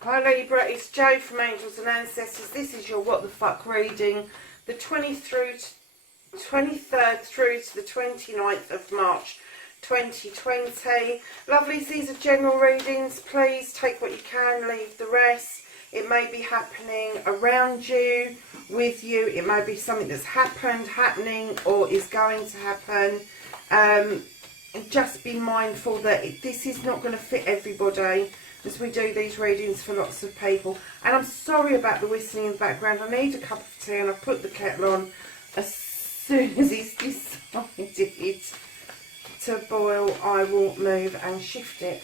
Hi Libra, it's Jo from Angels and Ancestors. This is your What the Fuck reading, the 23rd through to the 29th of March 2020. Lovelies, these are general readings. Please take what you can, leave the rest. It may be happening around you, with you. It may be something that's happened, happening, or is going to happen. And just be mindful that this is not going to fit everybody, as we do these readings for lots of people. And I'm sorry about the whistling in the background. I need a cup of tea, and I put the kettle on as soon as it's decided to boil. I will move and shift it.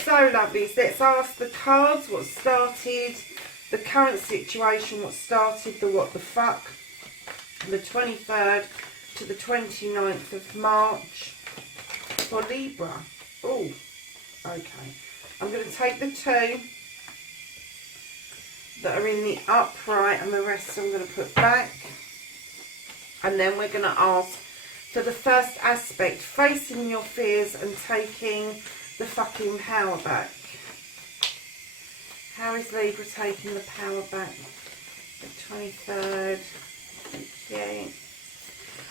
So lovelies, let's ask the cards what started the current situation, what started the what the fuck, the 23rd to the 29th of March for Libra. Oh, okay. I'm going to take the two that are in the upright and the rest I'm going to put back. And then we're going to ask for the first aspect, facing your fears and taking the fucking power back. How is Libra taking the power back? The 23rd. Thank you.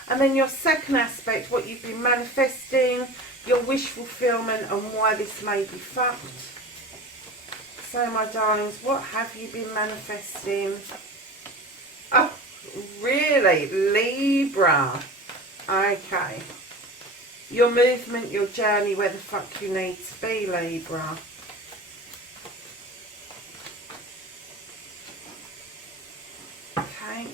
And then your second aspect, what you've been manifesting, your wish fulfillment, and why this may be fucked. So my darlings, what have you been manifesting? Oh, really? Libra. Okay. Your movement, your journey, where the fuck you need to be, Libra. Okay.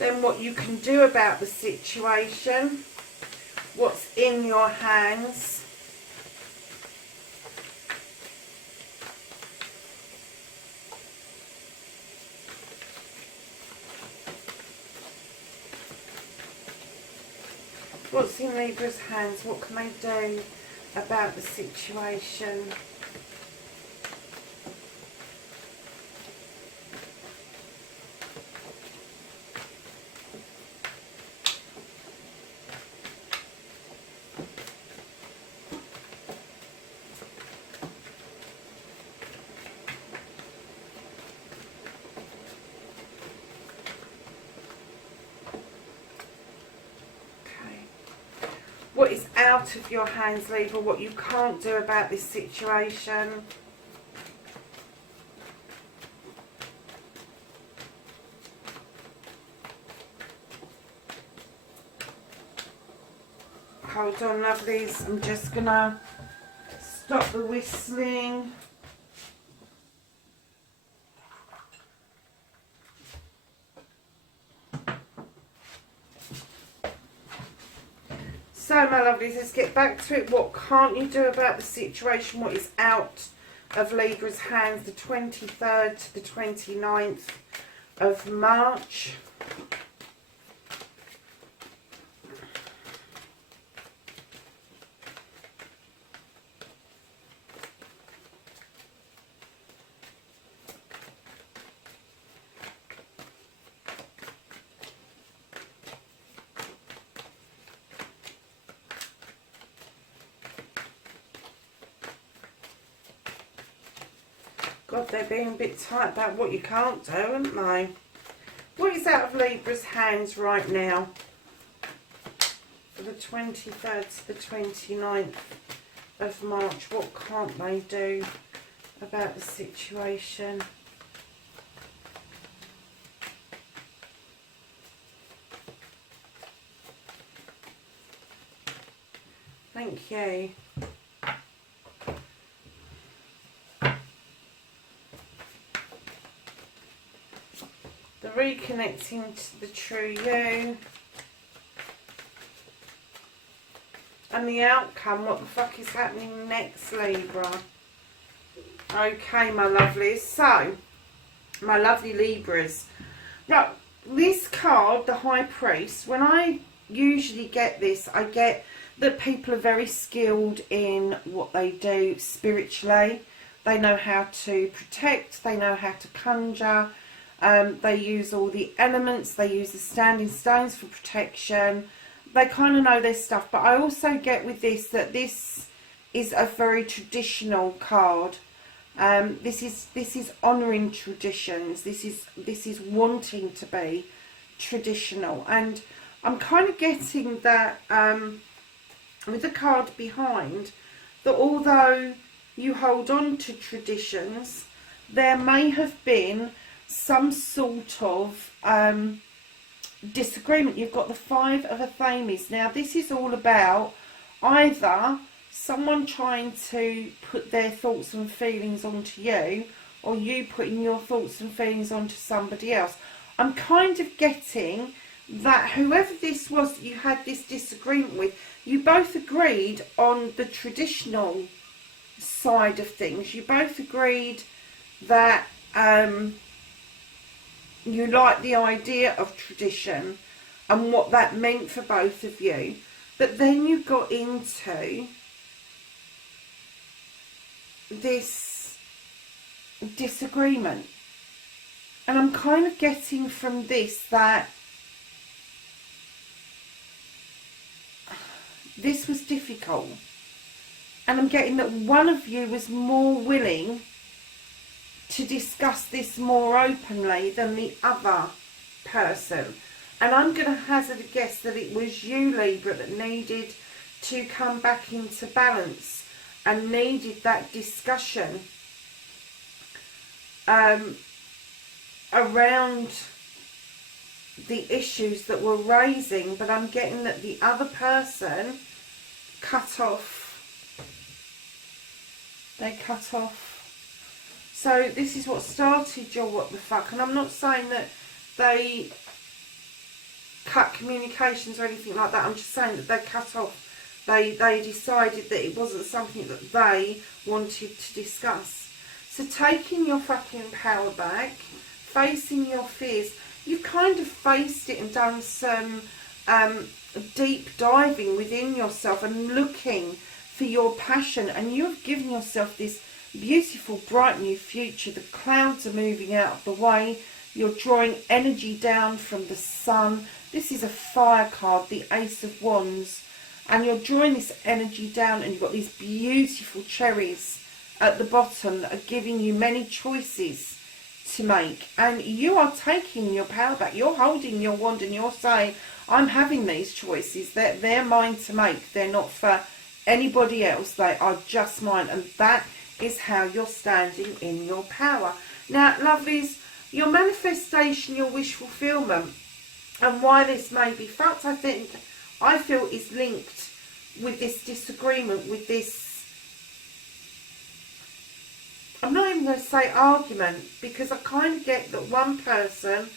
Then what you can do about the situation, what's in your hands, what's in Libra's hands, what can they do about the situation. What is out of your hands, Libra, what you can't do about this situation. Hold on, lovelies. I'm just going to stop the whistling. So my lovelies, let's get back to it. What can't you do about the situation? What is out of Libra's hands, the 23rd to the 29th of March? God, they're being a bit tight about what you can't do, aren't they? What is out of Libra's hands right now for the 23rd to the 29th of March? What can't they do about the situation? Thank you. The reconnecting to the true you. And the outcome, what the fuck is happening next, Libra? Okay, my lovelies. So, my lovely Libras. Now, this card, the High Priest, when I usually get this. I get that people are very skilled in what they do spiritually. They know how to protect, they know how to conjure, they use all the elements, they use the standing stones for protection. They kind of know their stuff. But I also get with this that this is a very traditional card. This is honouring traditions. This is wanting to be traditional, and I'm kind of getting that with the card behind, that although you hold on to traditions, there may have been some sort of disagreement. You've got the Five of Athames. Now this is all about either someone trying to put their thoughts and feelings onto you, or you putting your thoughts and feelings onto somebody else. I'm kind of getting that whoever this was that you had this disagreement with, you both agreed on the traditional side of things. You both agreed that you like the idea of tradition and what that meant for both of you. But then you got into this disagreement, and I'm kind of getting from this that this was difficult, and I'm getting that one of you was more willing to discuss this more openly than the other person. And I'm going to hazard a guess that it was you, Libra, that needed to come back into balance and needed that discussion around the issues that were raising. But I'm getting that the other person cut off. They cut off. So this is what started your what the fuck. And I'm not saying that they cut communications or anything like that. I'm just saying that they cut off. They decided that it wasn't something that they wanted to discuss. So taking your fucking power back, facing your fears, you've kind of faced it and done some deep diving within yourself and looking for your passion, and you have given yourself this beautiful bright new future. The clouds are moving out of the way. You're drawing energy down from the sun. This is a fire card, the Ace of Wands, and you're drawing this energy down, and you've got these beautiful cherries at the bottom that are giving you many choices to make, and you are taking your power back. You're holding your wand and you're saying, I'm having these choices. They're mine to make. They're not for anybody else. They are just mine. And that is how you're standing in your power. Now, lovelies, your manifestation, your wish fulfillment, and why this may be fucked, I feel is linked with this disagreement, with this, I'm not even going to say argument, because I kind of get that one person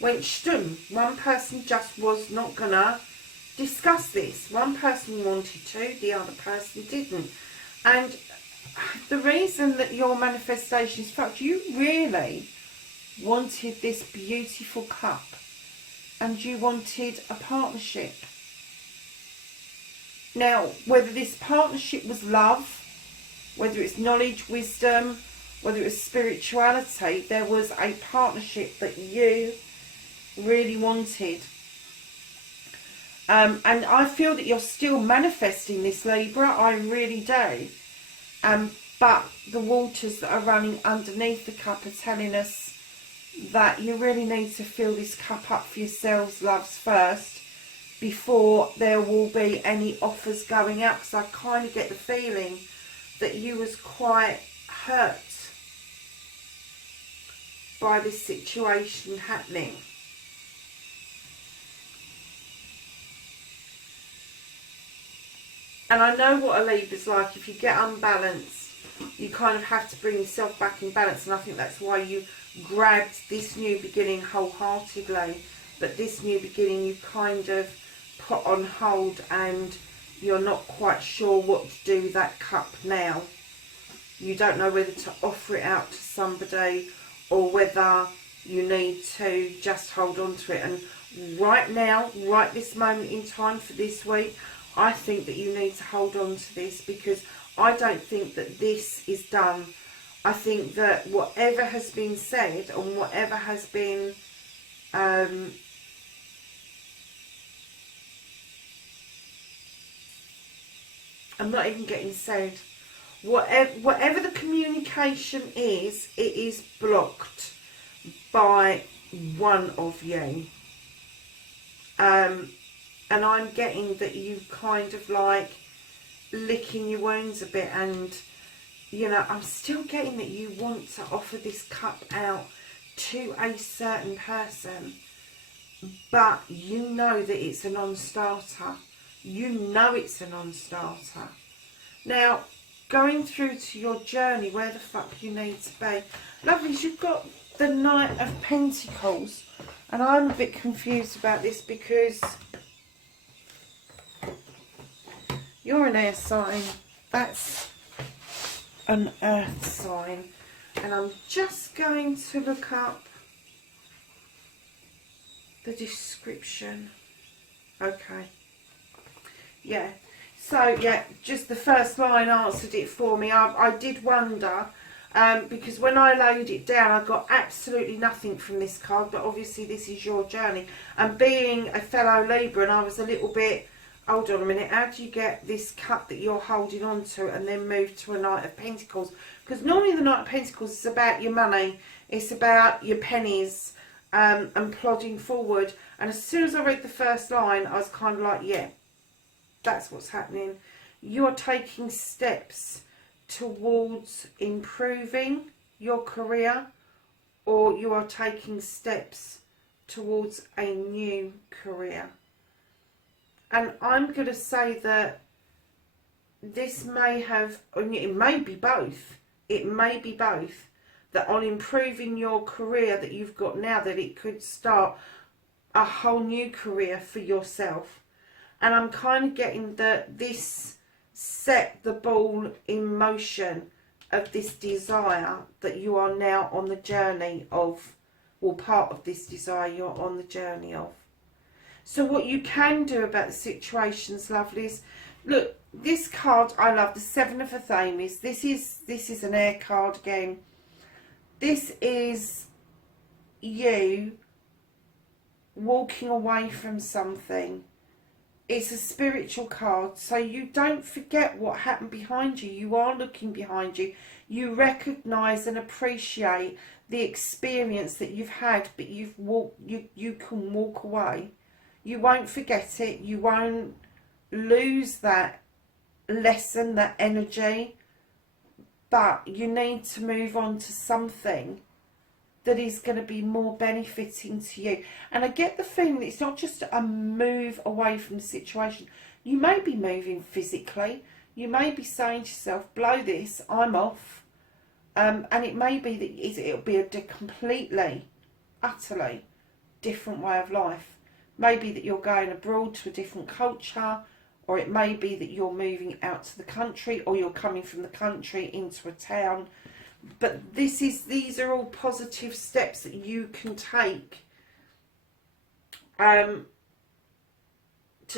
went stumm. One person just was not going to discuss this. One person wanted to, the other person didn't. And the reason that your manifestation is fucked, you really wanted this beautiful cup, and you wanted a partnership. Now, whether this partnership was love, whether it's knowledge, wisdom, whether it was spirituality, there was a partnership that you really wanted. And I feel that you're still manifesting this, Libra. I really do. But the waters that are running underneath the cup are telling us that you really need to fill this cup up for yourselves, loves, first, before there will be any offers going out. Because I kind of get the feeling that you was quite hurt by this situation happening. And I know what a Libra's like. If you get unbalanced, you kind of have to bring yourself back in balance. And I think that's why you grabbed this new beginning wholeheartedly. But this new beginning you kind of put on hold, and you're not quite sure what to do with that cup now. You don't know whether to offer it out to somebody or whether you need to just hold on to it. And right now, right this moment in time for this week, I think that you need to hold on to this, because I don't think that this is done. I think that whatever has been said and whatever has been I'm not even getting said. Whatever the communication is, it is blocked by one of you. And I'm getting that you kind of like licking your wounds a bit, and you know, I'm still getting that you want to offer this cup out to a certain person, but you know that it's a non-starter. You know it's a non-starter. Now, going through to your journey, where the fuck you need to be. Lovelies, you've got the Knight of Pentacles, and I'm a bit confused about this because you're an air sign. That's an earth sign. And I'm just going to look up the description. Okay. Yeah. So, yeah, just the first line answered it for me. I did wonder, because when I laid it down, I got absolutely nothing from this card, but obviously this is your journey. And being a fellow Libra, and I was a little bit, hold on a minute, how do you get this cup that you're holding on to and then move to a Knight of Pentacles? Because normally the Knight of Pentacles is about your money, it's about your pennies, and plodding forward. And as soon as I read the first line, I was kind of like, yeah, that's what's happening. You are taking steps towards improving your career, or you are taking steps towards a new career. And I'm going to say that this may have, it may be both. It may be both. That on improving your career that you've got now, that it could start a whole new career for yourself. And I'm kind of getting that this set the ball in motion of this desire that you are now on the journey of, well, part of this desire you're on the journey of. So what you can do about the situations, lovelies, look, this card I love, the Seven of Athames. This is an air card again. This is you walking away from something. It's a spiritual card, so you don't forget what happened behind you. You are looking behind you. You recognise and appreciate the experience that you've had, but you can walk away. You won't forget it. You won't lose that lesson, that energy, but you need to move on to something that is going to be more benefiting to you. And I get the feeling that it's not just a move away from the situation. You may be moving physically. You may be saying to yourself, blow this, I'm off. And it may be that it'll be a completely, utterly different way of life. Maybe that you're going abroad to a different culture, or it may be that you're moving out to the country, or you're coming from the country into a town. But these are all positive steps that you can take to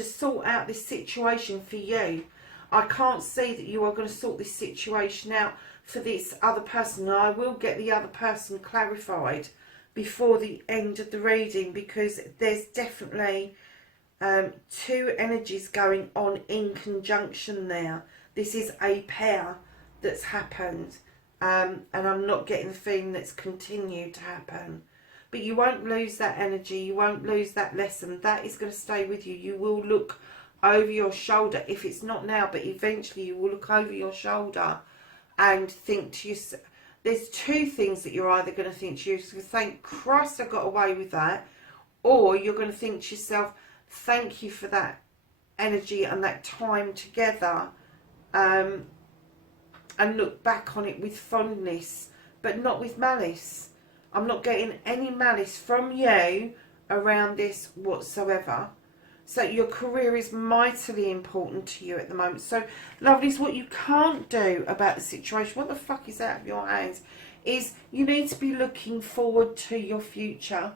sort out this situation for you. I can't see that you are going to sort this situation out for this other person. And I will get the other person clarified before the end of the reading, because there's definitely two energies going on in conjunction there. This is a pair that's happened. And I'm not getting the feeling that's continued to happen. But you won't lose that energy. You won't lose that lesson. That is going to stay with you. You will look over your shoulder. If it's not now, but eventually you will look over your shoulder and think to yourself. There's two things that you're either going to think to yourself, thank Christ I got away with that. Or you're going to think to yourself, thank you for that energy and that time together. And look back on it with fondness, but not with malice. I'm not getting any malice from you around this whatsoever. So your career is mightily important to you at the moment. So, lovelies, what you can't do about the situation, what the fuck is out of your hands, is you need to be looking forward to your future.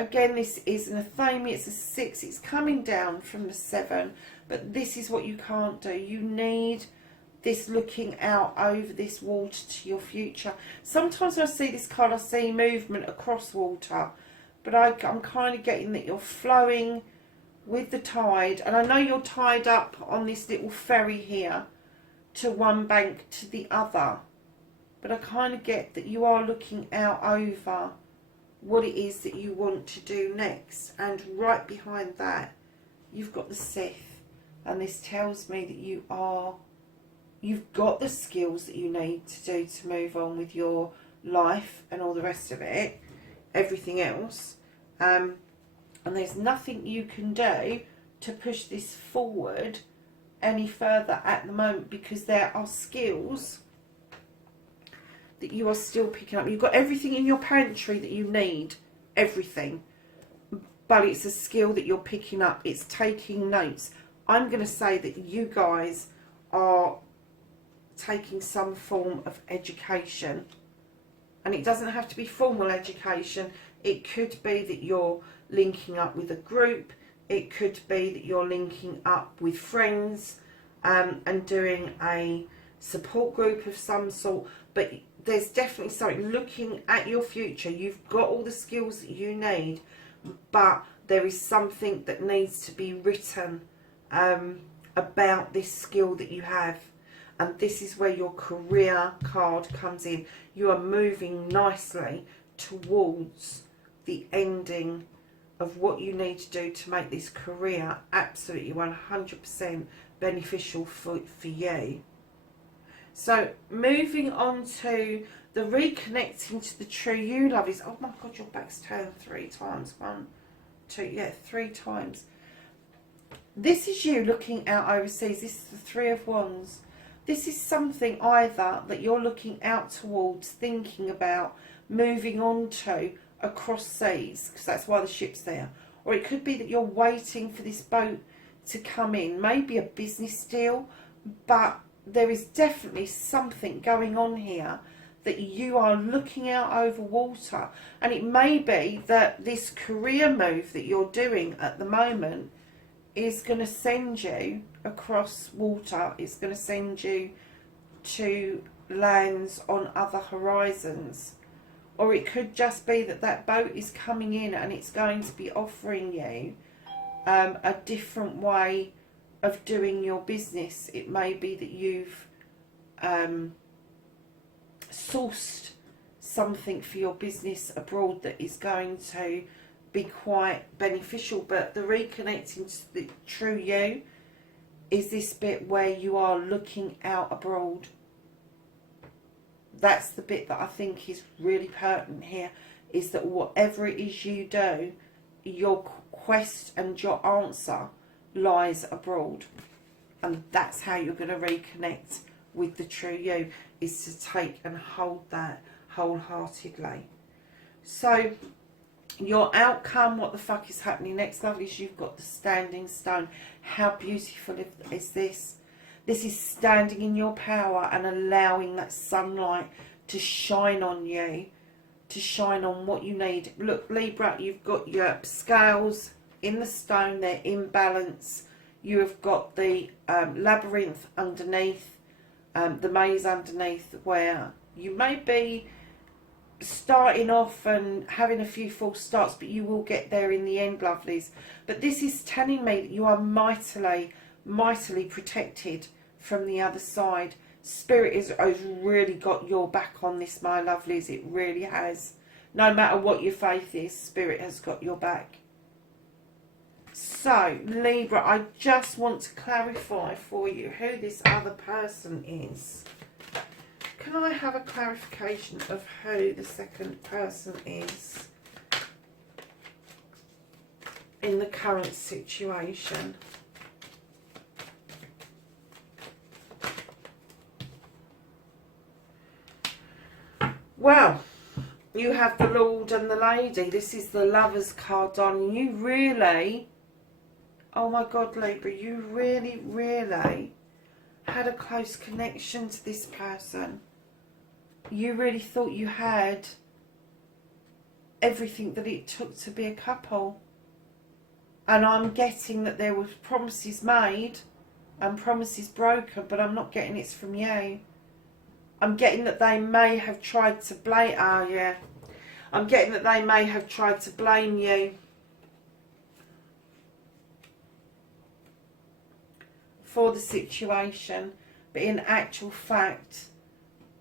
Again, this is an athame, it's a 6, it's coming down from the 7, but this is what you can't do. You need this looking out over this water to your future. Sometimes when I see this card, I see movement across water, but I'm kind of getting that you're flowing with the tide, and I know you're tied up on this little ferry here to one bank to the other, but I kind of get that you are looking out over what it is that you want to do next. And right behind that, you've got the Sith, and this tells me that you've got the skills that you need to do to move on with your life and all the rest of it, everything else, and there's nothing you can do to push this forward any further at the moment, because there are skills that you are still picking up. You've got everything in your pantry that you need, everything, but it's a skill that you're picking up. It's taking notes. I'm going to say that you guys are taking some form of education, and it doesn't have to be formal education. It could be that you're linking up with a group, it could be that you're linking up with friends, and doing a support group of some sort, but there's definitely something looking at your future. You've got all the skills that you need, but there is something that needs to be written about this skill that you have. And this is where your career card comes in. You are moving nicely towards the ending of what you need to do to make this career absolutely 100% beneficial for you. So moving on to the reconnecting to the true you, lovies. Oh my God, your back's turned 3 times. 1, 2, yeah, 3 times. This is you looking out overseas. This is the 3 of Wands. This is something either that you're looking out towards, thinking about, moving on to across seas, because that's why the ship's there. Or it could be that you're waiting for this boat to come in, maybe a business deal, but there is definitely something going on here that you are looking out over water. And it may be that this career move that you're doing at the moment is going to send you across water. It's going to send you to lands on other horizons. Or it could just be that that boat is coming in and it's going to be offering you a different way of doing your business. It may be that you've sourced something for your business abroad that is going to be quite beneficial, but the reconnecting to the true you is this bit where you are looking out abroad. That's the bit that I think is really pertinent here, is that whatever it is you do, your quest and your answer lies abroad. And that's how you're going to reconnect with the true you, is to take and hold that wholeheartedly. So your outcome, what the fuck is happening next, lovelies? You've got the standing stone. How beautiful is this? This is standing in your power and allowing that sunlight to shine on you, to shine on what you need. Look, Libra, you've got your scales in the stone, they're in balance. You have got the labyrinth underneath, the maze underneath, where you may be starting off and having a few false starts, but you will get there in the end, lovelies. But this is telling me that you are mightily protected from the other side. Spirit has really got your back on this, my lovelies. It really has. No matter what your faith is, Spirit has got your back. So, Libra, I just want to clarify for you who this other person is. Can I have a clarification of who the second person is in the current situation? Well, you have the Lord and the Lady. This is the Lovers card, darling. You really, oh my God, Libra, you really, really had a close connection to this person. You really thought you had everything that it took to be a couple. And I'm getting that there were promises made and promises broken, but I'm not getting it's from you. I'm getting that they may have tried to blame... Oh, yeah. I'm getting that they may have tried to blame you for the situation, but in actual fact,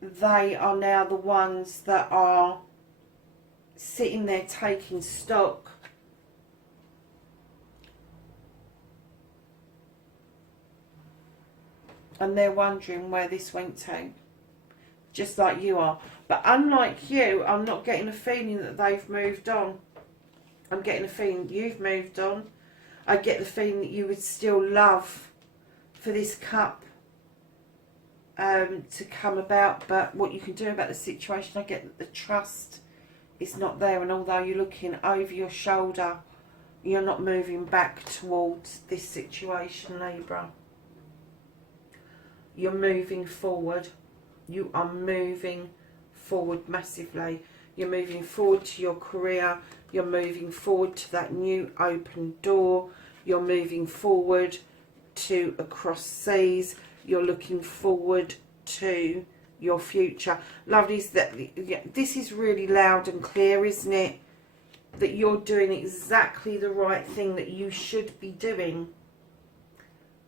they are now the ones that are sitting there taking stock. And they're wondering where this went to. Just like you are. But unlike you, I'm not getting a feeling that they've moved on. I'm getting a feeling you've moved on. I get the feeling that you would still love for this cup to come about. But what you can do about the situation, I get that the trust is not there. And although you're looking over your shoulder, you're not moving back towards this situation, Libra. You're moving forward. You are moving forward massively. You're moving forward to your career. You're moving forward to that new open door. You're moving forward to across seas. You're looking forward to your future. Lovelies, this is really loud and clear, isn't it? That you're doing exactly the right thing that you should be doing.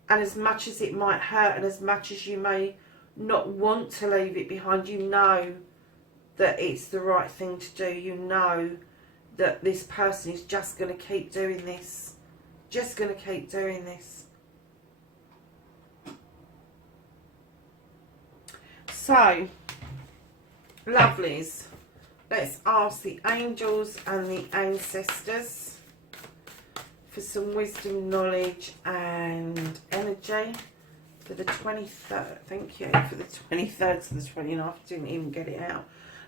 And as much as it might hurt, and as much as you may not want to leave it behind, you know that it's the right thing to do. You know that this person is just going to keep doing this. Just going to keep doing this. So, lovelies, let's ask the angels and the ancestors for some wisdom, knowledge and energy for the 23rd. Thank you. For the 23rd to the 29th. Didn't even get it out.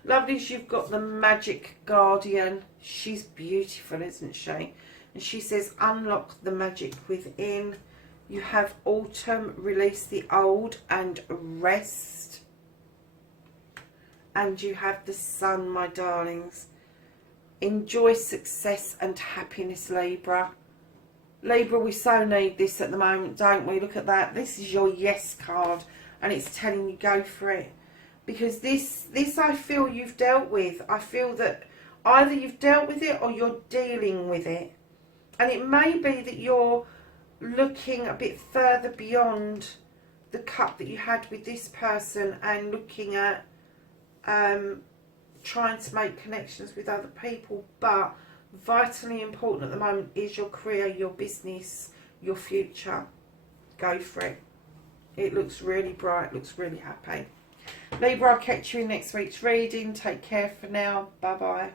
Lovelies, you've got the Magic Guardian. She's beautiful, isn't she? And she says, unlock the magic within. You have Autumn, release the old and rest. And you have the Sun, my darlings. Enjoy success and happiness, Libra. Libra, we so need this at the moment, don't we? Look at that. This is your yes card, and it's telling you go for it. Because this I feel you've dealt with. I feel that either you've dealt with it or you're dealing with it. And it may be that you're looking a bit further beyond the cup that you had with this person and looking at trying to make connections with other people. But vitally important at the moment is your career, your business, your future. Go for it. It looks really bright, looks really happy. Libra, I'll catch you in next week's reading. Take care for now. Bye bye.